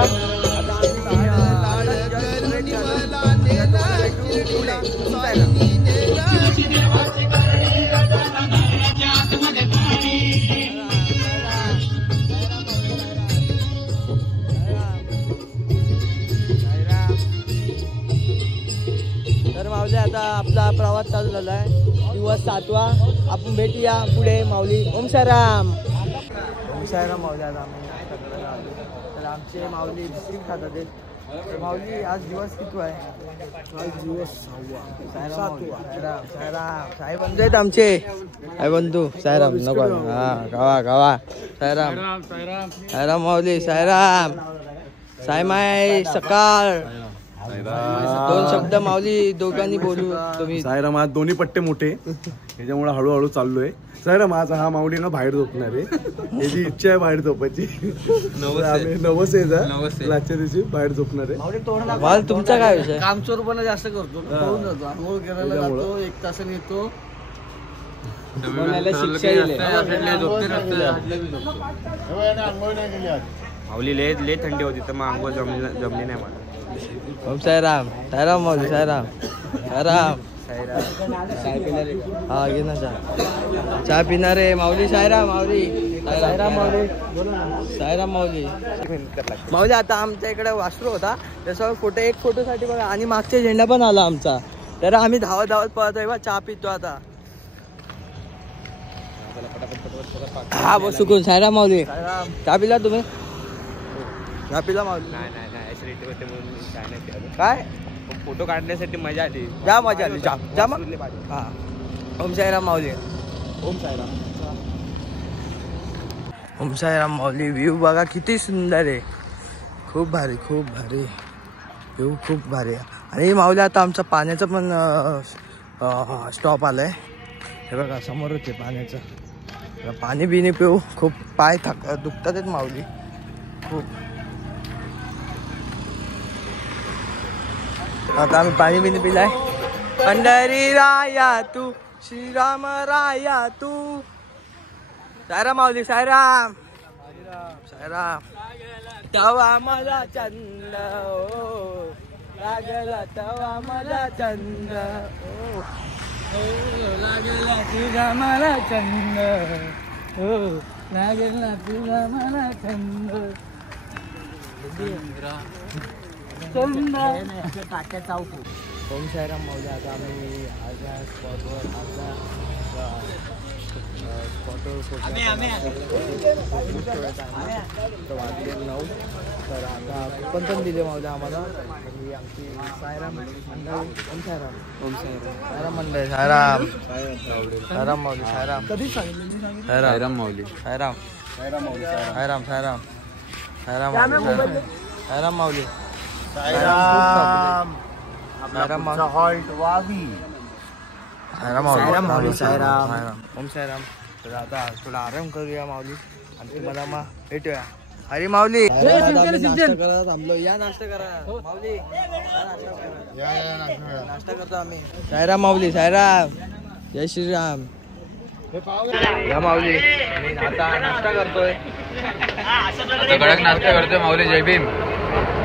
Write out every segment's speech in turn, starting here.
आता तर माऊली आता आपला प्रवास चालू झाला आहे, दिवस 7वा. आपण भेटूया पुढे माऊली. ओम साईराम. ओम साईराम माऊली. आता आम्ही नाश्ता करायला आलो. तर आमचे माऊली बिस्किट खातात. तर माऊली आज दिवस किती आहे? आज दिवस 6वा. साईराम साईराम. साई बंधू आहेत आमचे. साई बंधू. साईराम नको. हा गावा गावा. साईराम साईराम माऊली. साईराम. साई माय सकाळ. 2 शब्द माऊली दोघांनी बोलू तुम्ही. साईराम. आज दोन्ही पट्टे मोठे त्याच्यामुळे हळूहळू चाललोय. साईराम आज हा माऊली ना बाहेर झोपणार आहे. याची इच्छा आहे बाहेर झोपायची. नवस आहे आजच्या दिवशी बाहेर झोपणार आहे. तुमचा काय विषय? कामचोरपणा जास्त करतो. पळून जातो, आंघोळ करायला जातो, 1 तासाने येतो. माऊली लय थंडी होती तर मग आंघोळ जमली नाही मला. ओम साईराम. साईराम माऊली. साईराम साईराम. हा घे ना चहा पिणार आहे माऊली. साईराम माऊली. साईराम माऊली. साईराम माऊली. माऊली आता आमच्या इकडे वासरू होता त्याच्यावर एक फोटोसाठी बघा. आणि मागचा झेंडा पण आला आमचा. तर आम्ही धावत पळत आहे बा. चहा पितो आता. हा बस सुकून. साईराम माऊली. चहा पिला तुम्ही? चहा पिला माऊली? नाही काय फोटो काढण्यासाठी मजा आली. जा मजा आली. जा मग. हा. ओम साईराम माऊली. ओम साईराम. ओम साईराम माऊली. व्ह्यू बघा किती सुंदर आहे. खूप भारी खूप भारी व्ह्यू. खूप भारी आहे. आणि माऊली आता आमचा पाण्याचं पण स्टॉप आलाय. हे बघा समोरच आहे पाण्याचं. पाणी बिणी पिऊ. खूप पाय दुखतात आहेत माऊली खूप. आता आम्ही पाणी बिनी पिलाय. पंढरी राया तू श्रीराम राया तू. साईराम माऊली. साईराम साईराम. तवा मला चंद लागला. तवा मला चंद लागला. तुझा मला चंद लागला. तुझा मला चंद. ओम साईराम माऊली. आता आम्ही आज स्पॉटवर वाजले 9. तर आता कुपन पण दिले माऊली आम्हाला. आणि आमची साईराम मंडळ. ओम साईराम. ओम साईराम. साईराम मंडळ. साईराम साईराम माऊली. साईराम. कधी सांगितलं? साईराम माऊली. साईराम साईराम माऊली. साईराम साईराम साईराम माऊली. साईराम माऊली. साईराम. साईराम हॉल्ट वावी. साईराम माऊली. साईराम. ओम साईराम. तर आता थोडा आराम करूया माऊली आणि तुम्हाला मग भेटूया. अरे माऊली नाश्ता करा थांबलो. या नाश्ता करा माऊली. नाश्ता करतो आम्ही. साईराम माऊली. साईराम. जय श्रीराम. या माऊली. आता नाश्ता करतोय. कडक नाश्ता करतोय माऊली. जय भीम.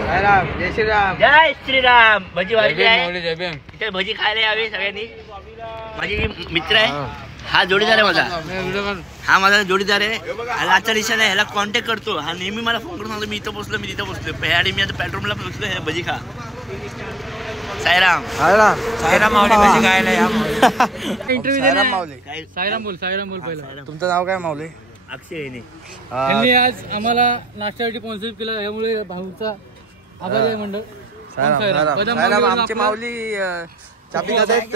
साईराम. जय श्रीराम. जय श्रीराम. भजी वाढली आहे. जय भीम. इथे भजी खायला यावे सगळ्यांनी. माझे मित्र आहे. हा जोडीदार आहे माझा. हा माझा जोडीदार आहे. आजच्या दिवसाला ह्याला कॉन्टॅक्ट करतो. हा नेहमी मला फोन करून सांगतो मी इथं पोचलो मी तिथं पोचलो. ह्यासाठी मी आता पेट्रोलला पोचलो. हे भजी खा. साईराम. साईराम. साईराम माऊली भजी खायला या. इंटरव्ह्यू साईराम माऊली. साईराम बोल. साईराम बोल पहिला. तुमचं नाव काय माऊली? अक्षय. त्यांनी आज आम्हाला नाश्त्यासाठी स्पॉन्सर केला. यामुळे भाऊचा आभार आहे मंडळ. साईराम. साईराम. साईराम. आमचे माऊली चापी देत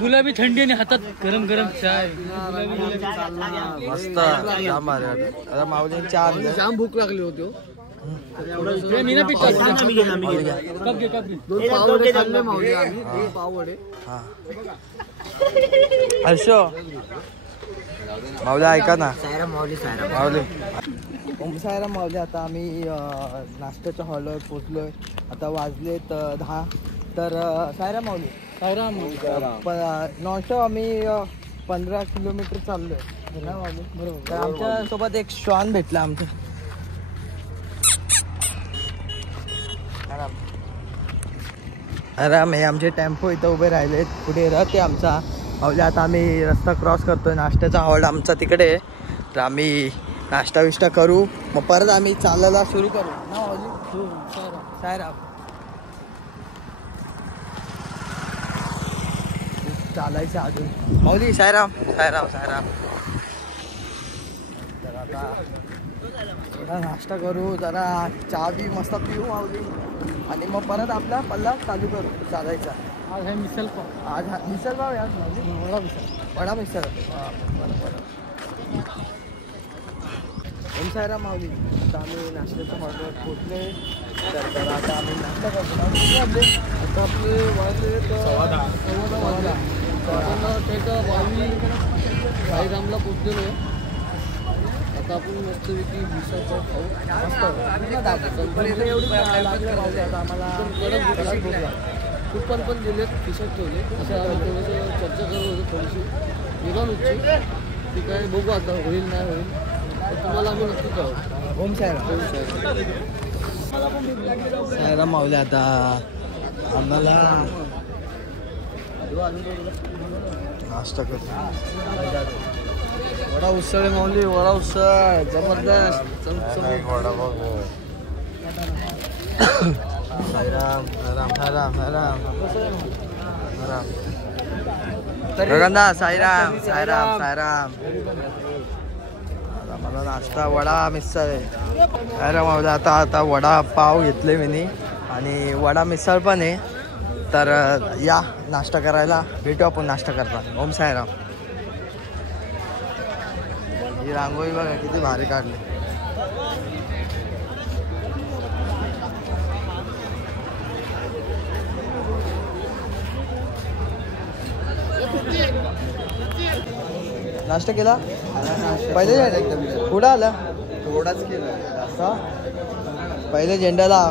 गुलाबी थंडी आणि हातात गरम गरम चाय. मस्त. आता माऊली चार. जाम भूक लागली होती. मी ना पितो. कप घे कप घे. 2 पावडे खाल्ले माऊली आम्ही. 2 पावडे. हर्षो माऊली ऐका ना. साईराम माऊली. साईराम माऊली. ओम साईराम माऊली. आता आम्ही नाश्त्याच्या हॉलवर पोचलोय. आता वाजलेत 10. तर साईराम माऊली. साईराम. नॉनस्टॉप आम्ही 15 किलोमीटर चाललोय ना माऊली. बरोबर. तर आमच्या सोबत एक श्वान भेटला आमच्या. आराम आहे. आमचे टेम्पो इथं उभे राहिलेत. पुढे रथ आहे आमचा माऊली. आता आम्ही रस्ता क्रॉस करतोय. नाश्त्याचा हॉल्ट आमचा तिकडे आहे. तर आम्ही नाश्ता विष्टा करू, मग परत आम्ही चालायला सुरू करू ना माऊली. सायराम चालायचं अजून माऊली. सायराम सायराम सायराम. तर आता थोडा नाश्ता करू, जरा चहा बी मस्त पिऊ माऊली, आणि मग परत आपला पल्ला चालू करू चालायचा. आज आहे मिसल पाव. आज मिसळ पाव यार माऊली. वडा मिसळ. वडा मिसळ. ओम सायराम माऊली. आता आम्ही नाश्त्याच्या हॉटेलवर पोचले. तर आता आम्ही नाश्ता करतो. आता आपले वाजले सव्वा दहा वाजला. त्याचं वावी साईरामला पोचलेलो आहे. आता आपण मस्तपैकी मिसळ पाव खाऊ. आम्हाला कुपन पण दिलेत, खिशात ठेवले. असं आम्ही थोडंसं चर्चा करत होतो, थोडीशी निघालोची. ती काय बघू आता होईल नाही होईल, तर तुम्हाला आम्ही नक्की कळू. ओम सायराम. सायराम माऊली. आता आम्हाला नाश्ता करतो. वडा उसळ आहे माऊली. वडा उसळ जबरदस्त. सायराम सायराम सायराम सायराम सायराम. गगनदा सायराम सायराम सायराम. मला नाश्ता वडा मिसळ आहे. सायराम माऊली. आता आता वडा पाव घेतले मी, आणि वडा मिसळ पण आहे. तर या नाश्ता करायला भेटू आपण नाश्ता करता. ओम सायराम. ही रांगोळी बघा किती भारी काढली. नाश्ता केला पहिले एकदम पुढं आला. थोडाच केला. पहिले झेंडाला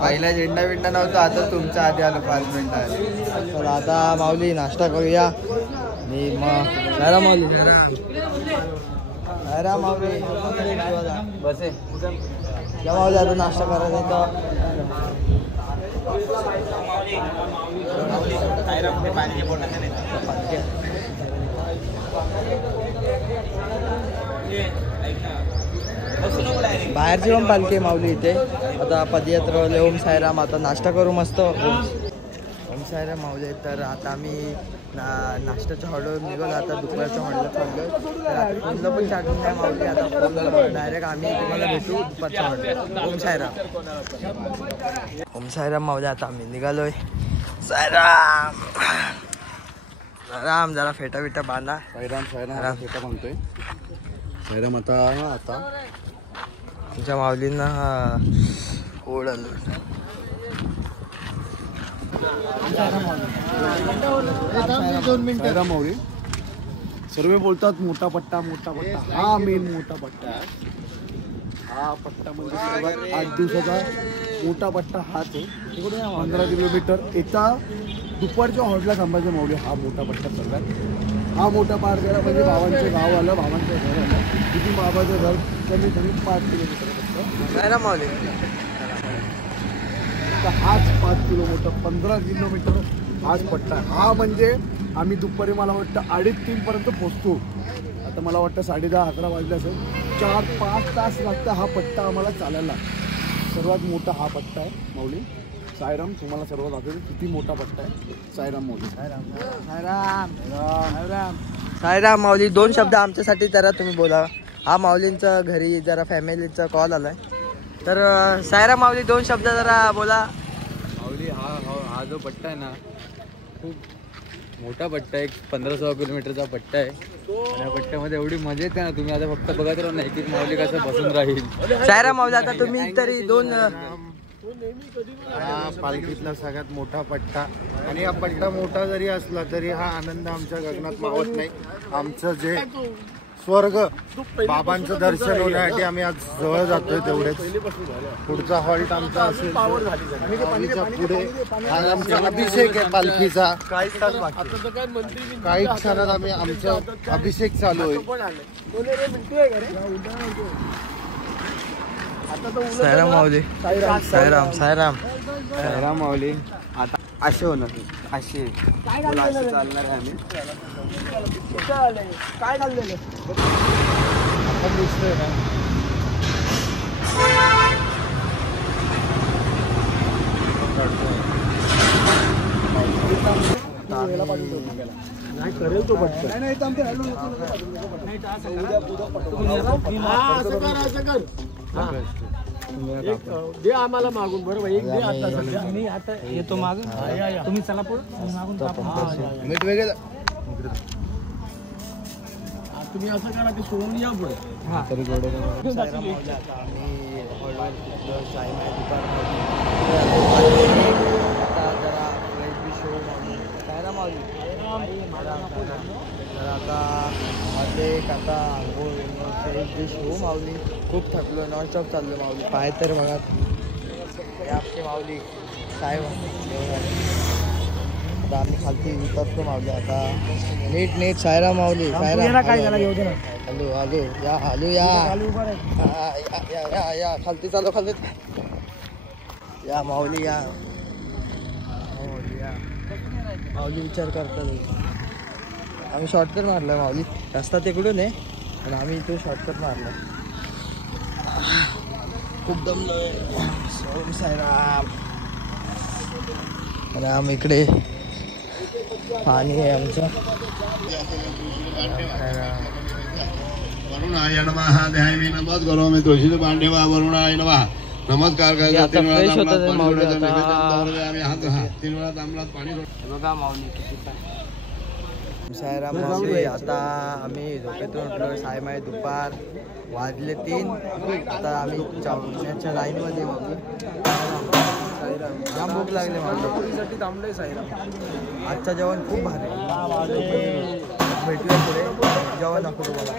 पहिला झेंडा बिंडा नव्हता. आता तुमच्या आधी आलो 5 मिनिटात. तर आता माऊली नाश्ता करूया. आणि मग सायराम माऊली. सायराम माऊली. बसे या माऊली. आता नाश्ता करायचा तर बाहेरची पण पालखी माऊली इथे. आता पदयात्रा ओम सायराम. आता नाश्ता करू मस्त. ओम सायराम माऊली. तर आता आम्ही नाश्त्याच्या हॉटेलवर निघालो. आता दुपारच्या हॉटेलला चाललो. तर फोनला पण चाटून नाही माऊली. आता फोनला डायरेक्ट आम्ही तुम्हाला भेटू दुपारच्या हॉटेल. ओम सायराम. ओम सायराम माऊली. आता आम्ही निघालोय. सायराम सायराम. जरा फेटा बिटा बांधा. सायराम सायराम फेटा बांधतोय. सायराम. आता आता तुमच्या माऊलींना ओढ सायराम माऊली. सर्व बोलतात मोठा पट्टा मोठा पट्टा. हा मेन मोठा पट्टा आहे. हा पट्टा म्हणजे सर्वात 8 दिवसाचा मोठा पट्टा हाच आहे. 15 किलोमीटर. एका दुपारच्या हॉटेलला थांबायचं माऊली. हा मोठा पट्टा सर्वात. हा मोठा पार केला म्हणजे भावांचं गाव आलं, भावांचं घर आलं. किती बाबाचं घर कमी कमी 5 किलोमीटर असतं. सायराम माऊली. तर हाच 5 किलोमीटर 15 किलोमीटर हाच पट्टा. हा म्हणजे आम्ही दुपारी मला वाटतं 2:30-3 पर्यंत पोचतो. आता मला वाटतं 10:30-11 वाजले असेल. 4-5 तास लागतं हा पट्टा आम्हाला चालायला. सर्वात मोठा हा पट्टा आहे माऊली. सायराम. तुम्हाला सर्व दाखवतो किती मोठा पट्टा आहे. सायराम माऊली. सायराम सायराम सायराम सायराम माऊली. 2 शब्द आमच्यासाठी जरा तुम्ही बोला. हा माऊलींचा घरी जरा फॅमिलीचा कॉल आलाय. तर सायराम माऊली 2 शब्द जरा बोला. माऊली. हा जो पट्टा आहे ना, खूप मोठा पट्टा आहे. 1500 किलोमीटरचा पट्टा आहे. या पट्ट्यामध्ये एवढी मजा येते ना. तुम्ही आता फक्त बघत राहा नाही की माऊली कसं बसून राहील. सायराम माऊली. आता तुम्ही तरी 2 हा पालखीतला सगळ्यात मोठा पट्टा. आणि हा पट्टा मोठा जरी असला तरी हा आनंद आमच्या गगनात मावत नाही. आमचं जे स्वर्ग बाबांचं दर्शन होण्यासाठी आम्ही आज जवळ जातोय तेवढेच. पुढचा हॉल्ट आमचा असेल पालखीच्या पुढे. आज आमचा अभिषेक आहे पालखीचा. काहीच क्षणात आम्ही आमचा अभिषेक चालू आहे. सायराम माऊली, सायराम सायराम सायराम माऊली. आता असे होणार असे चालणार आहे आम्ही. काय खाल्लेलं आपण दिसतोय ना. नाही करेल तो पटकन. दे आम्हाला मागून. बरोबर एक दे आता सध्या. मी आता येतो माग. तुम्ही चला पुढे मागून. मीठ वगैरे तुम्ही असं करा ते सोडून या पुढे. तरी गोडे सायराम माऊली. आता आम्ही आता जरा फ्रेश बी शो माऊली. सायराम माऊली तर आता आता आंघोळ फ्रेश बी शो माऊली. खूप थकलो, नॉनस्टॉप चाललो माऊली. पाय तर बघा आपली माऊली साहेब आता आम्ही खालती उतरतो माऊली. आता नीट सायराम माऊली. सायराम हॅलो या खालती चालू खालती या माऊली. या माऊली विचार करतात. आम्ही शॉर्टकट मारला माऊली. रस्ता तिकडून आहे पण आम्ही इथे शॉर्टकट मारला. खूप दमलोय. ओम साईराम. आणि आम्ही इकडे पाणी आहे आमचं. वरुणाय नमः. ध्यायामि नमः करोमि तुळशीचे पांडेवा वरुणाय नमः. नमस्कार करायचा. 3 वेळा तांबलात पाणी. बघा माऊली किती सायराम माऊली. आता आम्ही झोपेतून उठलो. सायमाय दुपार वाजले 3. आता आम्ही चावण्याच्या लाईनमध्ये माऊली. जाम भूक लागली माऊलीसाठी थांबलोय. सायराम आजचं जेवण खूप भारी भेटलं. पुढे जेवण नको तुम्हाला.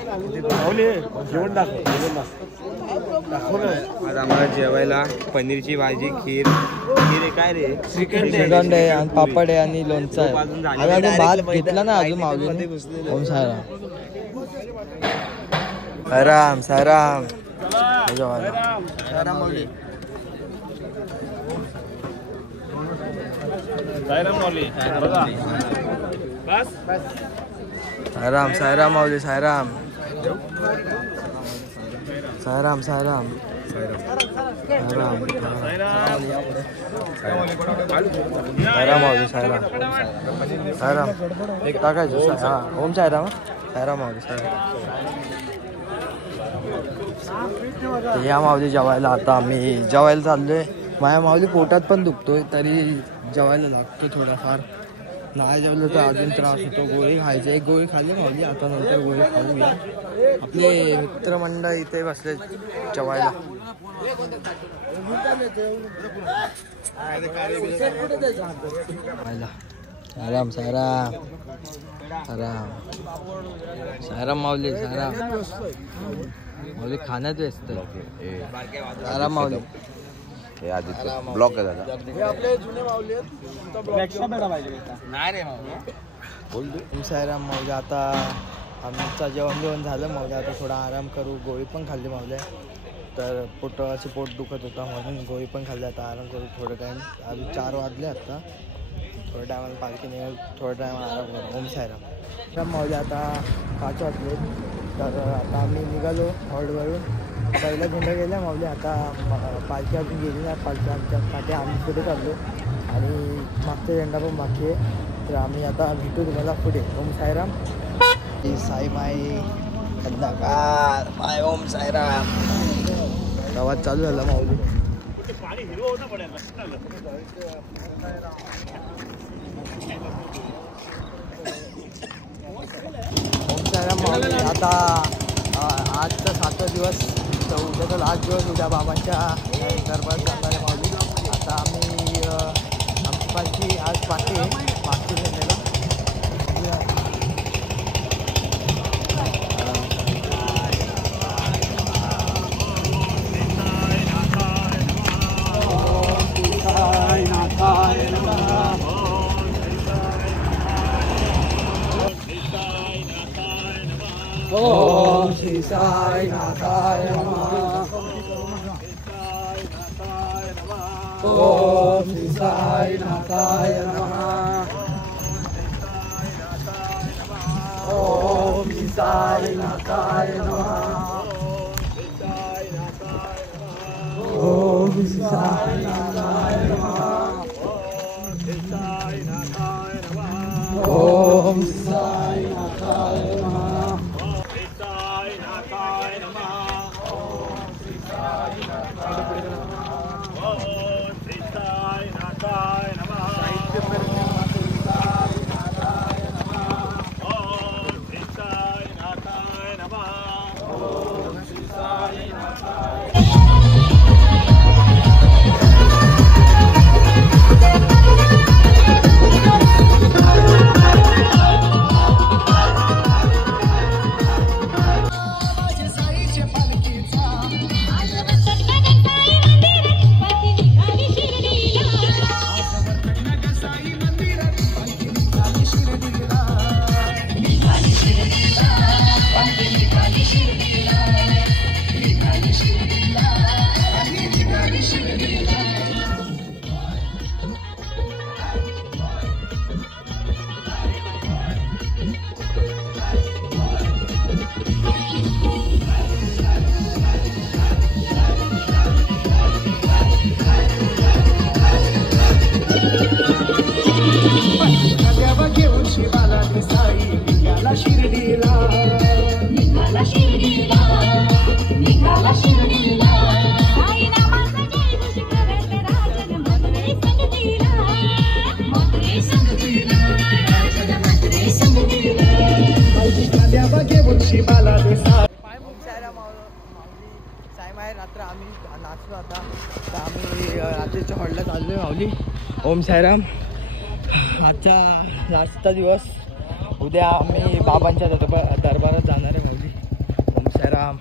जेवण दाखव. आज आम्हाला जेवायला पनीरची भाजी, खीर आहे काय रे, श्रीखंड आहे आणि पापड आहे आणि लोणचं आहे. आम्ही अजून भात घेतला ना अजून माऊली. ओम सायराम. सायराम सायराम सायराम माऊली. सायराम सायराम माऊली. सायराम सायराम सायराम सायराम सायराम माऊली. सायराम सायराम एक टाकायचं. हां ओम सायराम. सायराम माऊली. सायराम या माऊली जेवायला. आता आम्ही जेवायला चाललोय. माझ्या माऊली पोटात पण दुखतोय तरी जेवायला लागतो थोडाफार. नाही जेवलं तर अजून त्रास होतो. गोळी खायची. एक गोळी खाल्ली माऊली. आता नंतर गोळी खाऊया. आपले मित्रमंडळ इथे बसले जेवायला. सायराम सायराम सायराम सायराम माऊली. सायराम माऊली खाण्यात व्यस्त. सायराम माऊली. ब्लॉक आहे दादा. सायराम माऊली. आता आमचं जेवण झालं माऊली. आता थोडा आराम करू. गोळी पण खाल्ली माऊली. तर पोटाचं पोट दुखत होता म्हणून गोळी पण खाल्ली. आता आराम करू थोडं टाईम. अजून 4 वाजले. आता थोड्या टायमाला पालखी निघेल. थोड्या टायमाला आराम करू. ओम सायराम माऊली. आता 5 वाजले. तर आता आम्ही निघालो हॉल्टवरून. पहिला झेंडा गेला माऊली. आता पालखी अजून गेली नाही. पालखी आमच्या पाठी आम्ही पुढे चाललो आणि मागचा झेंडा पण बाकी आहे. तर आम्ही आता भेटू तुम्हाला पुढे. ओम सायराम. साई माई खंदाकार माय. ओम सायराम. आवाज चालू झाला माऊली. ओम सायराम माऊली. आता आजचा 7वा दिवस. तर उद्या तर लास्ट दिवस. उद्या बाबांच्या दरबार जाणार आहे माऊली. आता आम्ही आमची पालखी आज पाठी आहे. मागच्या झेंड्याला ओम श्री साई नाथाय नमः. ओम श्री साई नाथाय नमः. ओम श्री साई नाथाय नमः. ओम श्री साई नाथाय नमः. ओम श्री साई नाथाय नमः. रात्र आम्ही नाचलो आता तर आम्ही रात्रीच्या हॉलला चाललोय माऊली. ओम साईराम. आजचा लास्टचा दिवस. उद्या आम्ही बाबांच्या दरबारात जाणार आहे माऊली. ओम साईराम.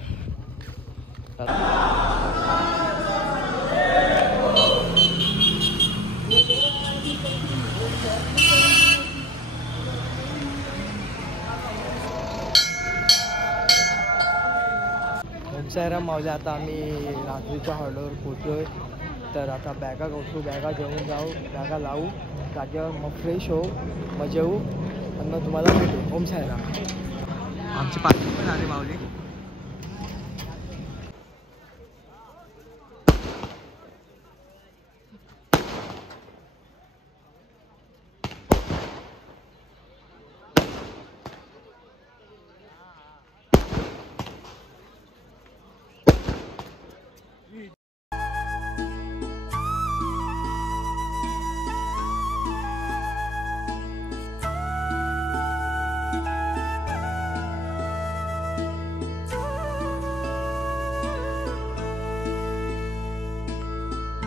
साईराम माऊली. आता आम्ही रात्रीच्या हॉलवर पोचलोय तर आता बॅगा उठू, बॅगा घेऊन जाऊ, बॅगा लावू जागेवर, मग फ्रेश होऊ, मग जेवू आणि मग तुम्हाला भेटू. ओम साईराम. आमची पार्टी पण आली माऊली.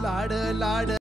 लाड लाड